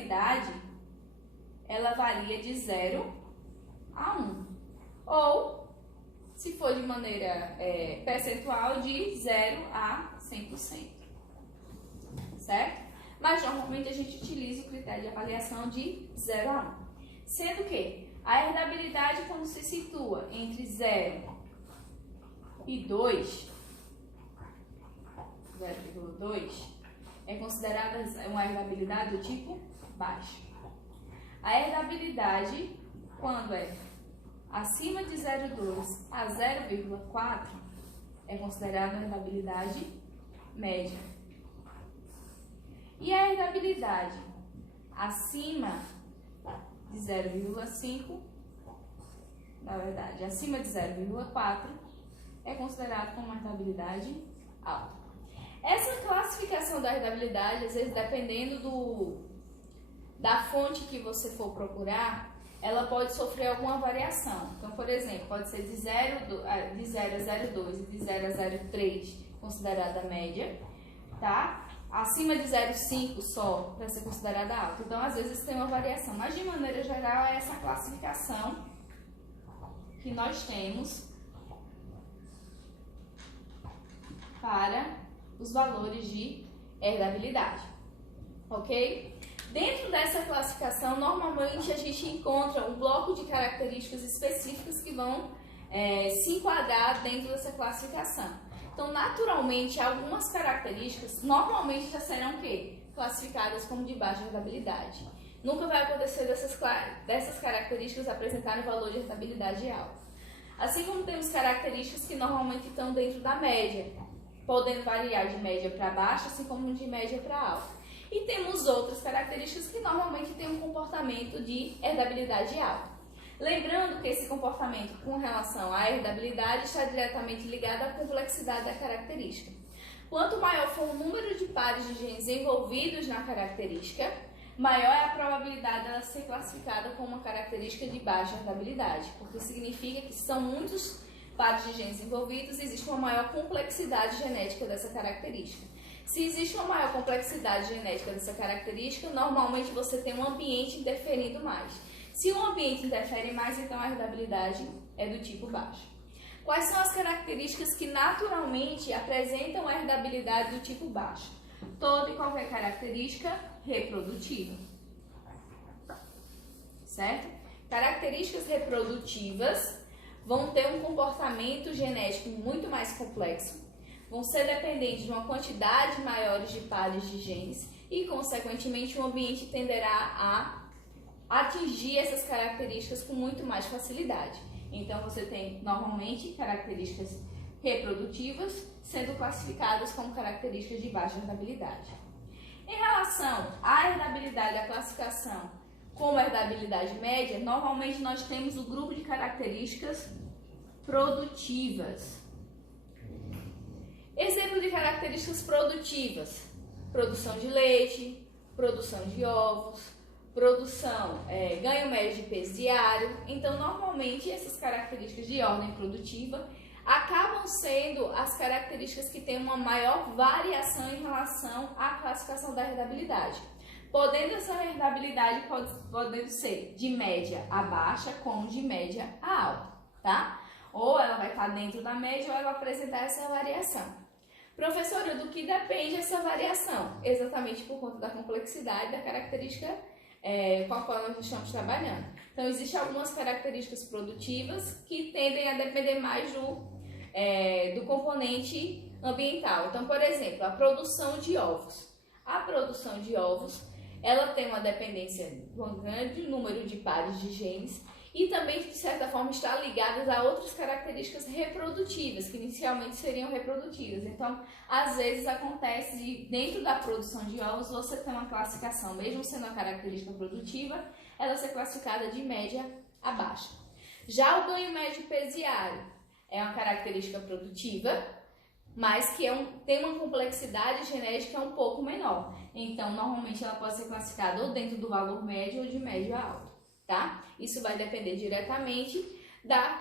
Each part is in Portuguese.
herdabilidade, ela varia de 0 a 1. Ou, se for de maneira percentual, de 0 a 100%. Certo? Mas, normalmente, a gente utiliza o critério de avaliação de 0 a 1. Sendo que a herdabilidade, quando se situa entre 0 e 2, 0,2, é considerada uma herdabilidade do tipo baixo. A herdabilidade, quando é acima de 0,2 a 0,4, é considerada uma herdabilidade média. E a herdabilidade acima de 0,5, na verdade, acima de 0,4, é considerado como uma herdabilidade alta. Essa classificação da herdabilidade, às vezes, dependendo da fonte que você for procurar, ela pode sofrer alguma variação. Então, por exemplo, pode ser de 0 a 0,2 e de 0 a 0,3 considerada média, tá? Acima de 0,5 só para ser considerada alta. Então, às vezes tem uma variação, mas de maneira geral é essa classificação que nós temos para os valores de herdabilidade, ok? Dentro dessa classificação, normalmente a gente encontra um bloco de características específicas que vão se enquadrar dentro dessa classificação. Então, naturalmente, algumas características normalmente já serão o quê? Classificadas como de baixa herdabilidade. Nunca vai acontecer dessas características apresentarem valor de herdabilidade alto. Assim como temos características que normalmente estão dentro da média, podendo variar de média para baixa, assim como de média para alta. E temos outras características que normalmente têm um comportamento de herdabilidade alta. Lembrando que esse comportamento com relação à herdabilidade está diretamente ligado à complexidade da característica. Quanto maior for o número de pares de genes envolvidos na característica, maior é a probabilidade dela ser classificada como uma característica de baixa herdabilidade, porque significa que são muitos pares de genes envolvidos e existe uma maior complexidade genética dessa característica. Se existe uma maior complexidade genética dessa característica, normalmente você tem um ambiente interferindo mais. Se o ambiente interfere mais, então a herdabilidade é do tipo baixo. Quais são as características que naturalmente apresentam a herdabilidade do tipo baixo? Toda e qualquer característica reprodutiva. Certo? Características reprodutivas vão ter um comportamento genético muito mais complexo, vão ser dependentes de uma quantidade maior de pares de genes e, consequentemente, o ambiente tenderá a atingir essas características com muito mais facilidade. Então, você tem, normalmente, características reprodutivas sendo classificadas como características de baixa herdabilidade. Em relação à herdabilidade da classificação como herdabilidade média, normalmente nós temos o grupo de características produtivas. Exemplo de características produtivas: produção de leite, produção de ovos, ganho médio de peso diário. Então, normalmente, essas características de ordem produtiva acabam sendo as características que têm uma maior variação em relação à classificação da herdabilidade. Podendo essa herdabilidade podendo ser de média a baixa, como de média a alta, tá? Ou ela vai estar dentro da média ou ela vai apresentar essa variação. Professora, do que depende essa variação? Exatamente por conta da complexidade da característica com a qual nós estamos trabalhando. Então, existem algumas características produtivas que tendem a depender mais do componente ambiental. Então, por exemplo, a produção de ovos. A produção de ovos, ela tem uma dependência de um grande número de pares de genes e também, de certa forma, está ligada a outras características reprodutivas, que inicialmente seriam reprodutivas. Então, às vezes acontece de, dentro da produção de ovos, você tem uma classificação, mesmo sendo uma característica produtiva, ela ser classificada de média a baixa. Já o ganho médio peso diário é uma característica produtiva, mas que tem uma complexidade genética um pouco menor. Então, normalmente ela pode ser classificada ou dentro do valor médio ou de médio a alto, tá? Isso vai depender diretamente da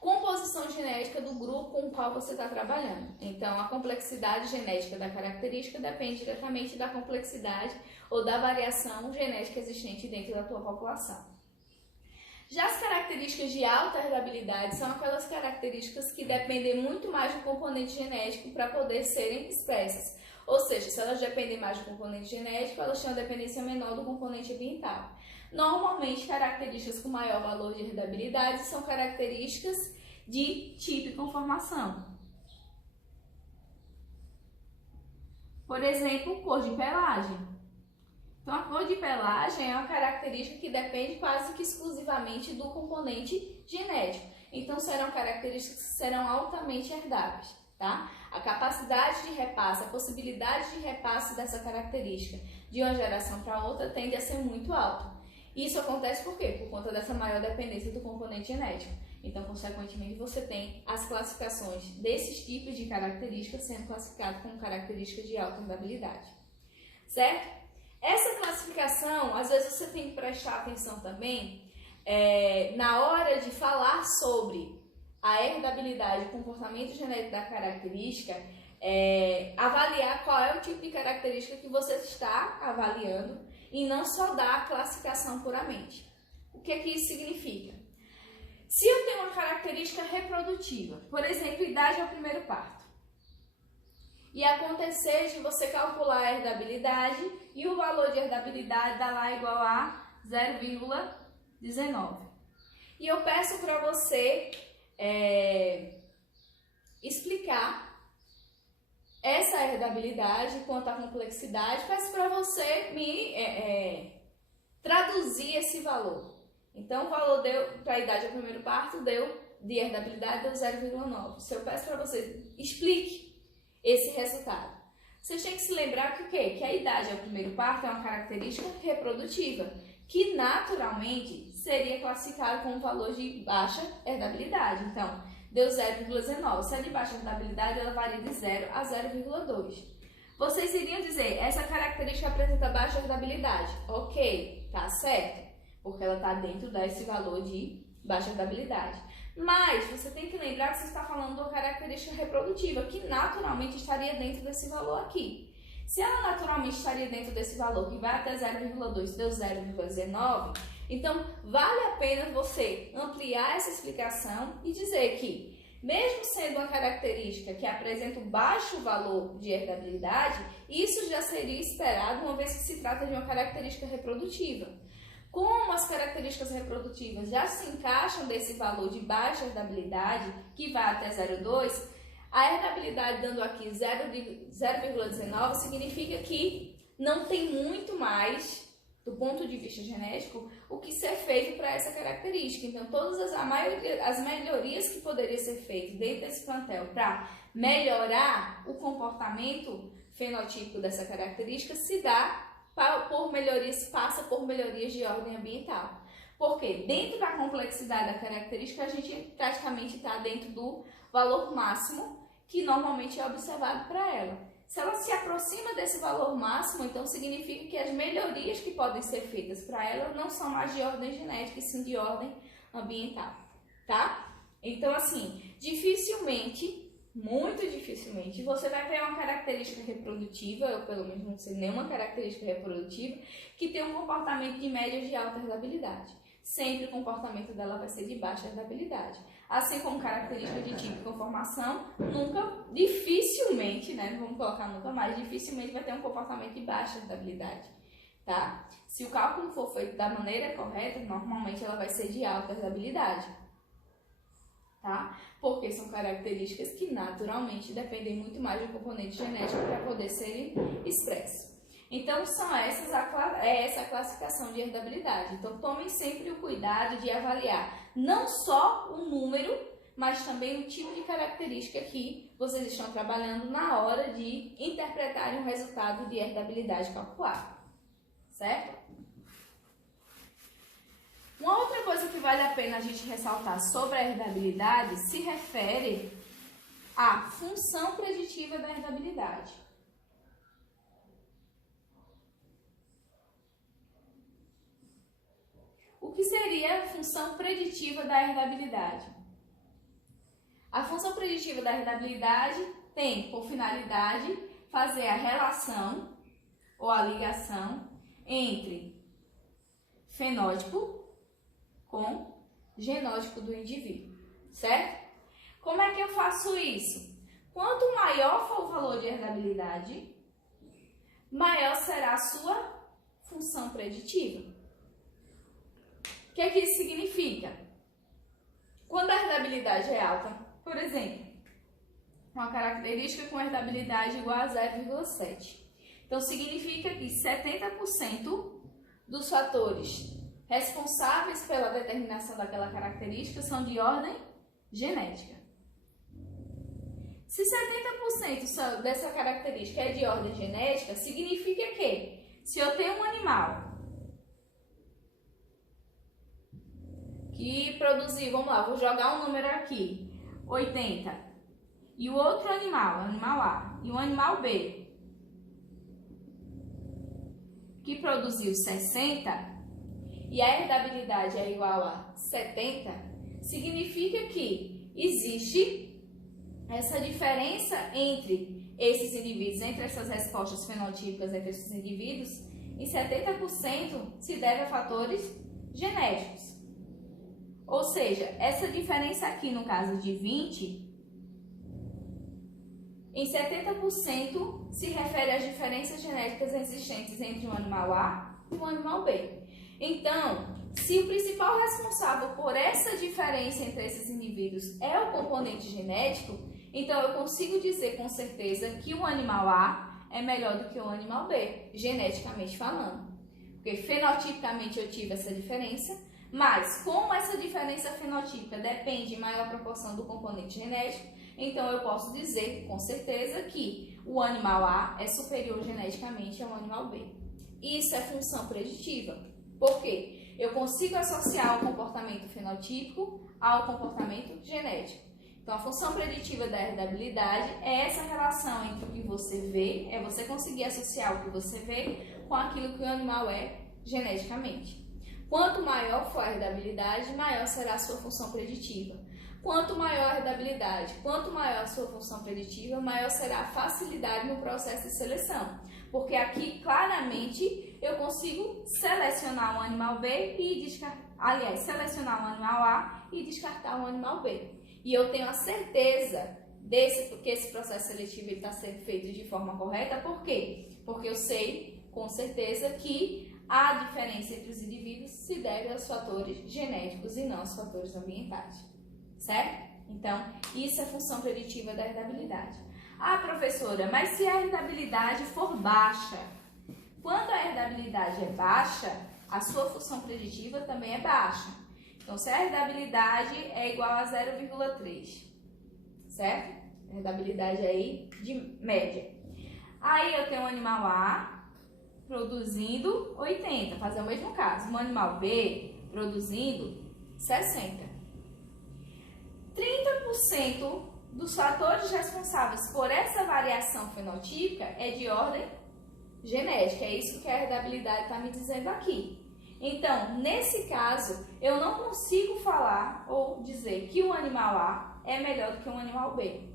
composição genética do grupo com o qual você está trabalhando. Então, a complexidade genética da característica depende diretamente da complexidade ou da variação genética existente dentro da tua população. Já as características de alta herdabilidade são aquelas características que dependem muito mais do componente genético para poder serem expressas. Ou seja, se elas dependem mais do componente genético, elas têm uma dependência menor do componente ambiental. Normalmente, características com maior valor de herdabilidade são características de tipo e conformação. Por exemplo, cor de pelagem. Então, a cor de pelagem é uma característica que depende quase que exclusivamente do componente genético. Então, serão características que serão altamente herdáveis, tá? A capacidade de repasse, a possibilidade de repasse dessa característica de uma geração para outra tende a ser muito alta. Isso acontece por quê? Por conta dessa maior dependência do componente genético. Então, consequentemente, você tem as classificações desses tipos de características sendo classificados como características de alta herdabilidade, certo? Essa classificação, às vezes você tem que prestar atenção também na hora de falar sobre a herdabilidade, o comportamento genético da característica, avaliar qual é o tipo de característica que você está avaliando e não só dar a classificação puramente. O que isso significa? Se eu tenho uma característica reprodutiva, por exemplo, idade ao primeiro parto, e acontecer de você calcular a herdabilidade e o valor de herdabilidade dá lá igual a 0,19. E eu peço para você explicar essa herdabilidade quanto à complexidade, peço para você me traduzir esse valor. Então, o valor para a idade ao primeiro parto de herdabilidade deu 0,9. Se eu peço para você explique esse resultado, vocês têm que se lembrar que o quê? Que a idade ao primeiro parto é uma característica reprodutiva, que naturalmente seria classificada como valor de baixa herdabilidade. Então, deu 0,19. Se é de baixa herdabilidade, ela varia de 0 a 0,2. Vocês iriam dizer, essa característica apresenta baixa herdabilidade. Ok, tá certo, porque ela está dentro desse valor de baixa herdabilidade. Mas você tem que lembrar que você está falando de uma característica reprodutiva, que naturalmente estaria dentro desse valor aqui. Se ela naturalmente estaria dentro desse valor, que vai até 0,2, deu 0,19, então vale a pena você ampliar essa explicação e dizer que, mesmo sendo uma característica que apresenta um baixo valor de herdabilidade, isso já seria esperado uma vez que se trata de uma característica reprodutiva. Como as características reprodutivas já se encaixam desse valor de baixa herdabilidade, que vai até 0,2, a herdabilidade dando aqui 0,19 significa que não tem muito mais, do ponto de vista genético, o que ser feito para essa característica. Então, as melhorias que poderiam ser feitas dentro desse plantel para melhorar o comportamento fenotípico dessa característica se dá passa por melhorias de ordem ambiental. Porque dentro da complexidade da característica, a gente praticamente está dentro do valor máximo que normalmente é observado para ela. Se ela se aproxima desse valor máximo, então significa que as melhorias que podem ser feitas para ela não são mais de ordem genética, e sim de ordem ambiental, tá? Então, assim, muito dificilmente, você vai ter uma característica reprodutiva, ou pelo menos não sei nenhuma característica reprodutiva, que tem um comportamento de média de alta herdabilidade. Sempre o comportamento dela vai ser de baixa herdabilidade. Assim como característica de tipo e conformação, dificilmente, né? Vamos colocar nunca mais, dificilmente vai ter um comportamento de baixa herdabilidade, tá? Se o cálculo for feito da maneira correta, normalmente ela vai ser de alta herdabilidade, tá? Porque são características que naturalmente dependem muito mais do componente genético para poder serem expressos. Então, é essa a classificação de herdabilidade. Então, tomem sempre o cuidado de avaliar não só o número, mas também o tipo de característica que vocês estão trabalhando na hora de interpretarem o resultado de herdabilidade calculado, certo? Uma outra coisa que vale a pena a gente ressaltar sobre a herdabilidade se refere à função preditiva da herdabilidade. O que seria a função preditiva da herdabilidade? A função preditiva da herdabilidade tem por finalidade fazer a relação ou a ligação entre fenótipo com genótipo do indivíduo, certo? Como é que eu faço isso? Quanto maior for o valor de herdabilidade, maior será a sua função preditiva. O que é que isso significa? Quando a herdabilidade é alta, por exemplo, uma característica com herdabilidade igual a 0,7. Então, significa que 70% dos fatores responsáveis pela determinação daquela característica são de ordem genética. Se 70% dessa característica é de ordem genética, significa que se eu tenho um animal que produziu, vamos lá, vou jogar um número aqui, 80, e o outro animal, animal A, e o animal B, que produziu 60, e a herdabilidade é igual a 70, significa que existe essa diferença entre esses indivíduos, entre essas respostas fenotípicas entre esses indivíduos, em 70% se deve a fatores genéticos. Ou seja, essa diferença aqui no caso de 20, em 70% se refere às diferenças genéticas existentes entre o animal A e o animal B. Então, se o principal responsável por essa diferença entre esses indivíduos é o componente genético, então eu consigo dizer com certeza que o animal A é melhor do que o animal B, geneticamente falando. Porque fenotipicamente eu tive essa diferença, mas como essa diferença fenotípica depende em maior proporção do componente genético, então eu posso dizer com certeza que o animal A é superior geneticamente ao animal B. Isso é função preditiva. Por quê? Eu consigo associar o comportamento fenotípico ao comportamento genético. Então, a função preditiva da herdabilidade é essa relação entre o que você vê, é você conseguir associar o que você vê com aquilo que o animal é geneticamente. Quanto maior for a herdabilidade, maior será a sua função preditiva. Quanto maior a herdabilidade, quanto maior a sua função preditiva, maior será a facilidade no processo de seleção. Porque aqui, claramente, eu consigo selecionar um animal B e selecionar um animal A e descartar um animal B. E eu tenho a certeza que esse processo seletivo está sendo feito de forma correta. Por quê? Porque eu sei, com certeza, que a diferença entre os indivíduos se deve aos fatores genéticos e não aos fatores ambientais. Certo? Então, isso é função preditiva da herdabilidade. Ah, professora, mas se a herdabilidade for baixa? Quando a herdabilidade é baixa, a sua função preditiva também é baixa. Então, se a herdabilidade é igual a 0,3, certo? A herdabilidade aí de média. Aí eu tenho um animal A produzindo 80, fazer o mesmo caso. Um animal B produzindo 60. 30% dos fatores responsáveis por essa variação fenotípica é de ordem genética. É isso que a herdabilidade está me dizendo aqui. Então, nesse caso, eu não consigo falar ou dizer que o animal A é melhor do que o animal B.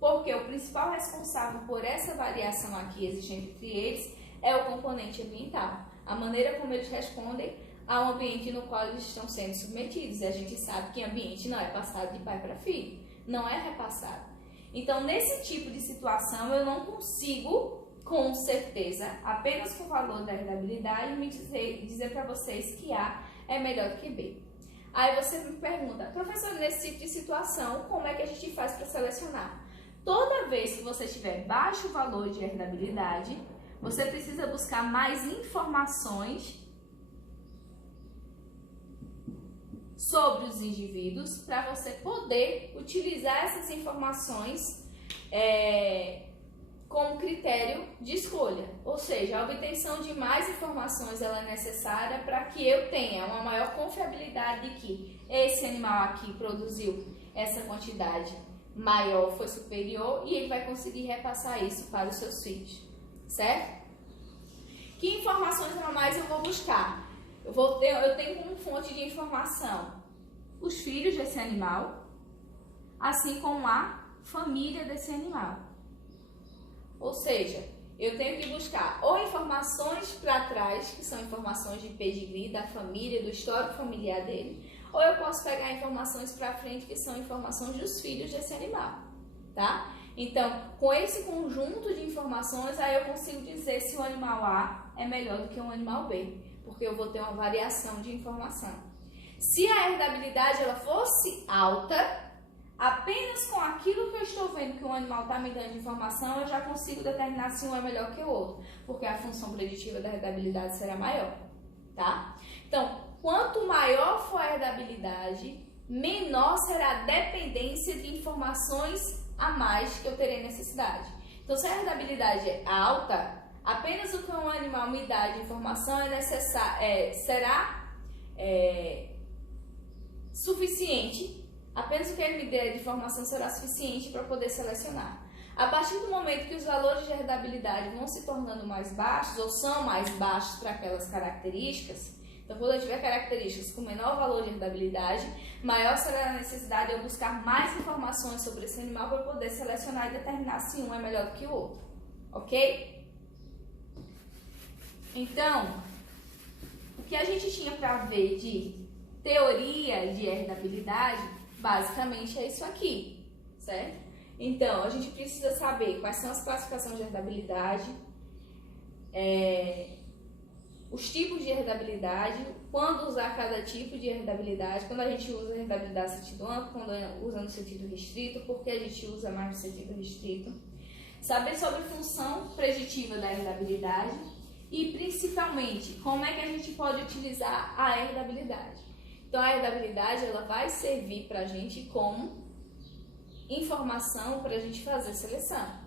Porque o principal responsável por essa variação aqui existente entre eles é o componente ambiental. A maneira como eles respondem ao ambiente no qual eles estão sendo submetidos. E a gente sabe que ambiente não é passado de pai para filho, não é repassado. Então, nesse tipo de situação, eu não consigo, com certeza, apenas com o valor da herdabilidade, me dizer para vocês que A é melhor do que B. Aí você me pergunta, professor, nesse tipo de situação, como é que a gente faz para selecionar? Toda vez que você tiver baixo valor de herdabilidade, você precisa buscar mais informações sobre os indivíduos para você poder utilizar essas informações como critério de escolha. Ou seja, a obtenção de mais informações ela é necessária para que eu tenha uma maior confiabilidade de que esse animal aqui produziu essa quantidade maior, foi superior, e ele vai conseguir repassar isso para os seus filhos, certo? Que informações a mais eu vou buscar? Eu tenho como fonte de informação os filhos desse animal, assim como a família desse animal. Ou seja, eu tenho que buscar ou informações para trás, que são informações de pedigree, da família, do histórico familiar dele, ou eu posso pegar informações para frente, que são informações dos filhos desse animal, tá? Então, com esse conjunto de informações, aí eu consigo dizer se o animal A é melhor do que o animal B, porque eu vou ter uma variação de informação. Se a herdabilidade ela fosse alta, apenas com aquilo que eu estou vendo que um animal está me dando de informação, eu já consigo determinar se um é melhor que o outro, porque a função preditiva da herdabilidade será maior, tá? Então, quanto maior for a herdabilidade, menor será a dependência de informações a mais que eu terei necessidade. Então, se a herdabilidade é alta, apenas o que um animal me dá de informação será suficiente. Apenas o que ele me der de informação será suficiente para poder selecionar. A partir do momento que os valores de herdabilidade vão se tornando mais baixos ou são mais baixos para aquelas características, então quando eu tiver características com menor valor de herdabilidade, maior será a necessidade de eu buscar mais informações sobre esse animal para poder selecionar e determinar se um é melhor do que o outro, ok? Então, o que a gente tinha para ver de teoria de herdabilidade, basicamente é isso aqui, certo? Então, a gente precisa saber quais são as classificações de herdabilidade, os tipos de herdabilidade, quando usar cada tipo de herdabilidade, quando a gente usa herdabilidade no sentido amplo, quando usa no sentido restrito, por que a gente usa mais no sentido restrito. Saber sobre a função preditiva da herdabilidade e, principalmente, como é que a gente pode utilizar a herdabilidade. Então, a herdabilidade ela vai servir para a gente como informação para a gente fazer seleção.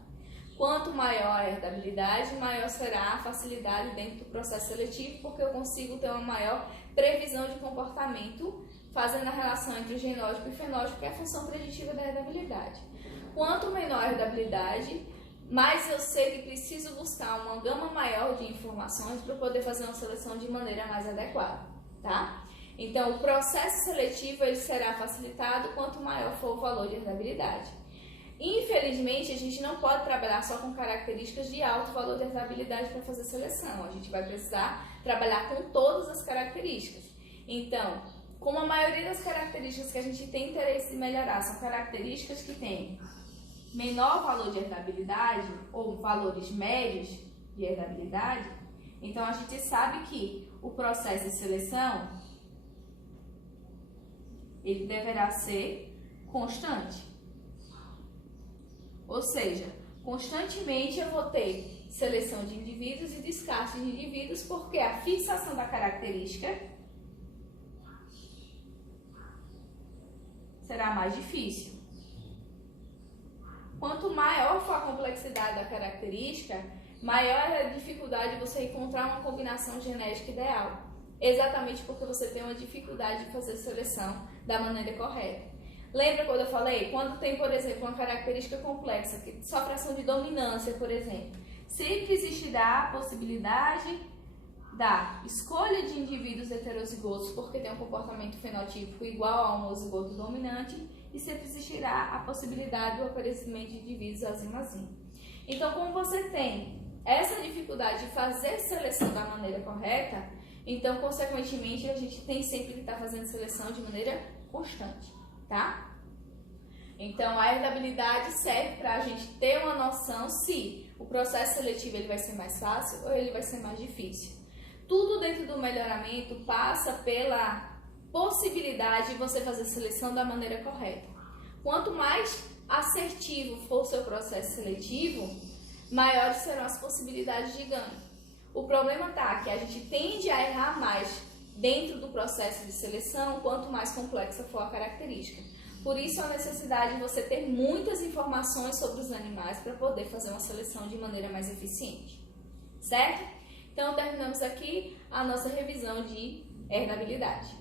Quanto maior a herdabilidade, maior será a facilidade dentro do processo seletivo, porque eu consigo ter uma maior previsão de comportamento, fazendo a relação entre o genótipo e fenótipo, que é a função preditiva da herdabilidade. Quanto menor a herdabilidade, mais eu sei que preciso buscar uma gama maior de informações para poder fazer uma seleção de maneira mais adequada, tá? Então, o processo seletivo ele será facilitado quanto maior for o valor de herdabilidade. Infelizmente, a gente não pode trabalhar só com características de alto valor de herdabilidade para fazer seleção. A gente vai precisar trabalhar com todas as características. Então, como a maioria das características que a gente tem interesse em melhorar são características que têm menor valor de herdabilidade ou valores médios de herdabilidade, então a gente sabe que o processo de seleção ele deverá ser constante. Ou seja, constantemente eu vou ter seleção de indivíduos e descarte de indivíduos, porque a fixação da característica será mais difícil. Quanto maior for a complexidade da característica, maior é a dificuldade de você encontrar uma combinação genética ideal. Exatamente porque você tem uma dificuldade de fazer seleção da maneira correta. Lembra quando eu falei? Quando tem, por exemplo, uma característica complexa, que sofre ação de dominância, por exemplo, sempre existirá a possibilidade da escolha de indivíduos heterozigotos porque tem um comportamento fenotípico igual ao homozigoto dominante e sempre existirá a possibilidade do aparecimento de indivíduos azim-azim. Então, como você tem essa dificuldade de fazer seleção da maneira correta, então, consequentemente, a gente tem sempre que estar fazendo seleção de maneira constante, tá? Então, a herdabilidade serve para a gente ter uma noção se o processo seletivo ele vai ser mais fácil ou ele vai ser mais difícil. Tudo dentro do melhoramento passa pela possibilidade de você fazer seleção da maneira correta. Quanto mais assertivo for o seu processo seletivo, maiores serão as possibilidades de ganho. O problema está que a gente tende a errar mais dentro do processo de seleção quanto mais complexa for a característica. Por isso a necessidade de você ter muitas informações sobre os animais para poder fazer uma seleção de maneira mais eficiente, certo? Então terminamos aqui a nossa revisão de herdabilidade.